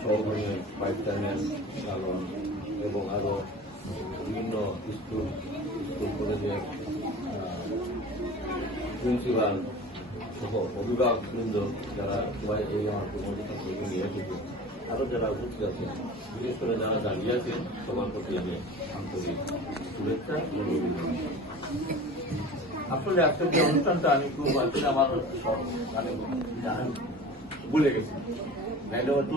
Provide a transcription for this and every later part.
সহকর্মী vice chairman লালন এবং আরও বিভিন্ন স্কুল স্কুল কলেজের প্রিন্সিপাল সহ অভিভাবকবৃন্দ যারা সবাই এই আমার কর্মকর্তা নিয়ে এসেছে আরও যারা উপস্থিত আছেন বিশেষ করে যারা দাঁড়িয়ে আছেন সবার প্রতি আমি আন্তরিক শুভেচ্ছা অভিনন্দন। আসলে আজকের যে অনুষ্ঠানটা আমি খুব আসলে আমার মানে ভুলে গেছি। নাইলে হয়তো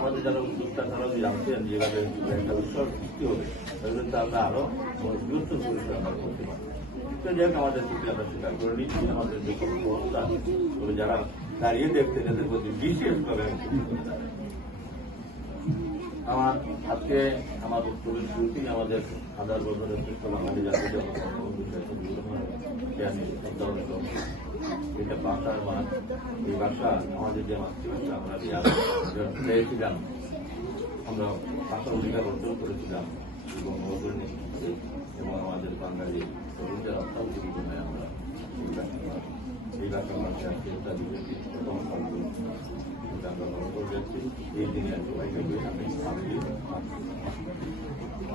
আমাদের যারা উদ্যোক্তা, তারা যদি যেভাবে উৎসব সৃষ্টি হবে কিন্তু আমরা আরও গুরুত্ব পরিচালনা করতে পারি তো যাই হোক, আমাদের প্রতি আমরা স্বীকার করে নিচ্ছি আমাদের যে কোনো অবস্থা, তবে যারা দাঁড়িয়ে দেখতে তাদের প্রতি বিশেষভাবে। আমার আজকে আমার উত্তরের শুরুতেই আমাদের হাজার শ্রেষ্ঠ বাঙালি এটা বাংলার মান, এই ভাষা আমাদের যে মাতৃভাষা আমরা পেয়েছিলাম। আমরা ভাষার অধিকার অর্জন করেছিলাম এবং অর্জন এবং আমাদের বাঙালি তরুণদের অত্যাধুনিক নয় আমরা এই ভাষা এই ভাষা একটা প্রথম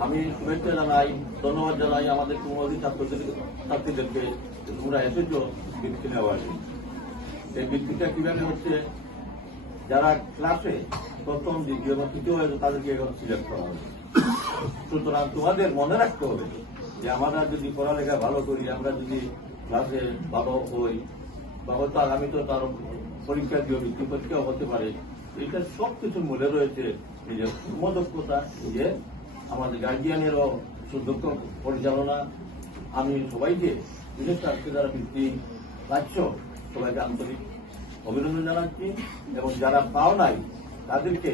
আমি শুভেচ্ছা জানাই, ধন্যবাদ জানাই আমাদের কুমারী ছাত্রদের ছাত্রীদেরকে তোমরা এসেছ বৃত্তি নেওয়ার। এই বৃত্তিটা কীভাবে হচ্ছে যারা ক্লাসে প্রথম, দ্বিতীয় বা তৃতীয় হয়েছে, তাদেরকে এখন সিলেক্ট করা হবে সুতরাং তোমাদের মনে রাখতে হবে যে আমরা যদি পড়ালেখা ভালো করি, আমরা যদি ক্লাসে ভালো হই বা হয়তো আগামী তো তার পরীক্ষা দিয়ে বৃত্তি পরীক্ষাও হতে পারে। এটা সব কিছুর মূলে রয়েছে নিজের কর্মদক্ষতা নিজের আমাদের গার্জিয়ানেরও সুদক্ষ পরিচালনা। আমি সবাইকে, বিশেষ করে আজকে যারা বৃত্তি পাচ্ছ সবাইকে আন্তরিক অভিনন্দন জানাচ্ছি এবং যারা পাও নাই, তাদেরকে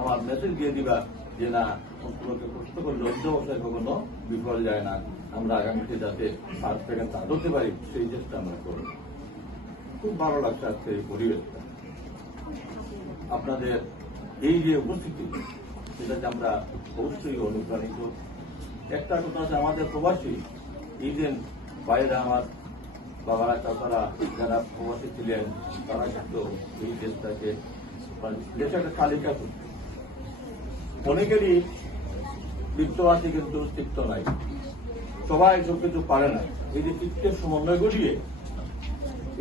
আমার মেসেজ দিয়ে দিবা যে না সম্পূর্ণকে কষ্ট করলে অধ্যবসায় কখনো বিফল যায় না। আমরা আগামীতে যাতে ফার্স্ট সেকেন্ড থার্ড হতে পারি, সেই চেষ্টা আমরা করব। খুব ভালো লাগছে আজকে এই পরিবেশটা। আপনাদের এই যে উপস্থিতি সেটাতে আমরা অবশ্যই অনুপ্রাণিত। একটা কথা আছে, আমাদের প্রবাসী যে বাইরে আমার বাবারা, চাচারা, যারা প্রবাসী ছিলেন, তারা কিন্তু এই দেশটাকে মানে দেশে একটা তালিকা করছে। অনেকেরই তৃপ্ত আছে কিন্তু তৃপ্ত নাই। সবাই সব কিছু পারে না। এই যে চিত্তের সমন্বয় ঘটিয়ে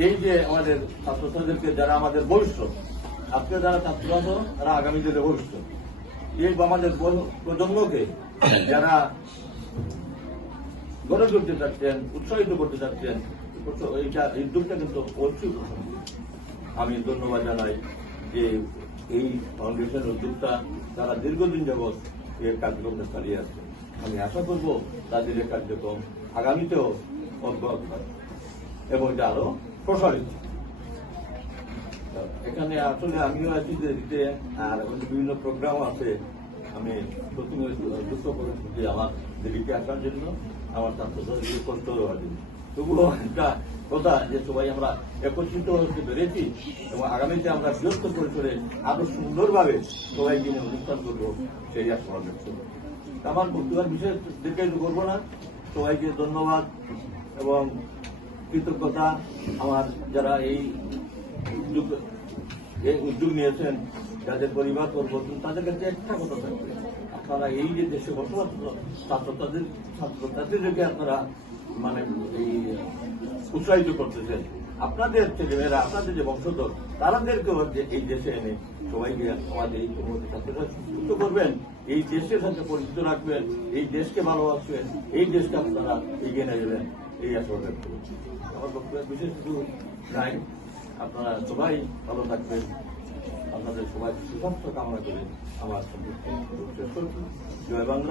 এই যে আমাদের ছাত্রছাত্রীদেরকে যারা আমাদের ভবিষ্যৎ, আজকে যারা ছাত্র আছো, তারা আগামী দিনের ভবিষ্যৎ। এই আমাদের প্রজন্মকে যারা গড়ে তুলতে চাচ্ছেন, উৎসাহিত করতে চাচ্ছেন, এইটা, এই উদ্যোগটা কিন্তু অবশ্যই আমি ধন্যবাদ জানাই যে এই ফাউন্ডেশন উদ্যোগটা তারা দীর্ঘদিন যাবৎ এর কার্যক্রমটা চালিয়ে আসছে আমি আশা করব তাদের এই কার্যক্রম আগামীতেও অব্যাহত এবং এটা আরও প্রসারিত। এখানে আসলে আমিও আছি যে দিতে আর বিভিন্ন প্রোগ্রাম আছে। আমি প্রথমে দুঃখ করেছি আমার দিল্লিতে আসার জন্য, আমার ছাত্রছাত্রীদের কষ্ট দেওয়ার জন্য। তবুও একটা কথা যে সবাই আমরা একত্রিত হতে পেরেছি এবং আগামীতে আমরা বৃহত্ত পরিসরে আরও সুন্দরভাবে সবাই মিলে অনুষ্ঠান করব, সেই আশা ব্যক্ত। আমার বক্তব্যের বিশেষ দীর্ঘায়িত করব না। সবাইকে ধন্যবাদ এবং কৃতজ্ঞতা আমার যারা এই উদ্যোগ এই উদ্যোগ নিয়েছেন, যাদের পরিবার পরিবর্তন তাদের কাছে একটা কথা থাকবে। আপনারা এই যে দেশে বসবাস ছাত্রছাত্রীদের ছাত্রছাত্রীদেরকে আপনারা মানে এই উৎসাহিত করতেছেন। আপনাদের ছেলেমেয়েরা, আপনাদের যে বংশধর তাদেরকেও যে এই দেশে এনে সবাইকে আমাদের এই সুস্থ করবেন, এই দেশের সাথে পরিচিত রাখবেন, এই দেশকে ভালোবাসবেন, এই দেশকে আপনারা এগিয়ে নিয়ে যাবেন। এই আশা ব্যক্ত করছি আমার বক্তব্য বিশেষ কিছু নাই আপনারা সবাই ভালো থাকবেন। আপনাদের সবাই সুস্বাস্থ্য কামনা করে আমার শেষ করছি। জয় বাংলা।